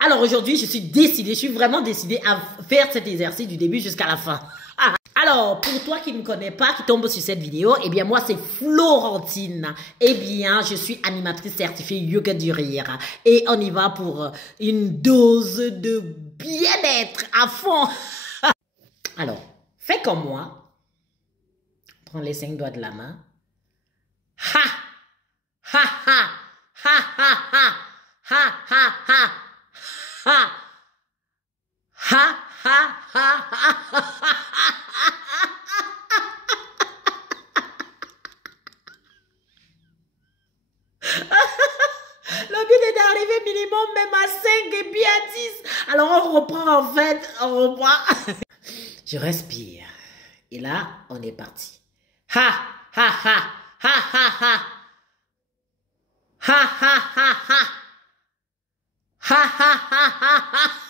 Alors aujourd'hui, je suis vraiment décidée à faire cet exercice du début jusqu'à la fin. Alors, pour toi qui ne me connais pas, qui tombe sur cette vidéo, eh bien moi c'est Florentine. Eh bien, je suis animatrice certifiée Yoga du Rire. Et on y va pour une dose de bien-être à fond. Alors, fais comme moi. Prends les 5 doigts de la main. Ha! Ha ha! Ha ha ha! Ha ha ha! Ha! Ha ha ha ha! Le but est d'arriver minimum même à 5 et puis à 10. Alors on reprend en fait, on reprend. Je respire. Et là, on est parti. Ha, ha, ha, ha, ha, ha. Ha, ha, ha, ha. Ha, ha, ha, ha, ha.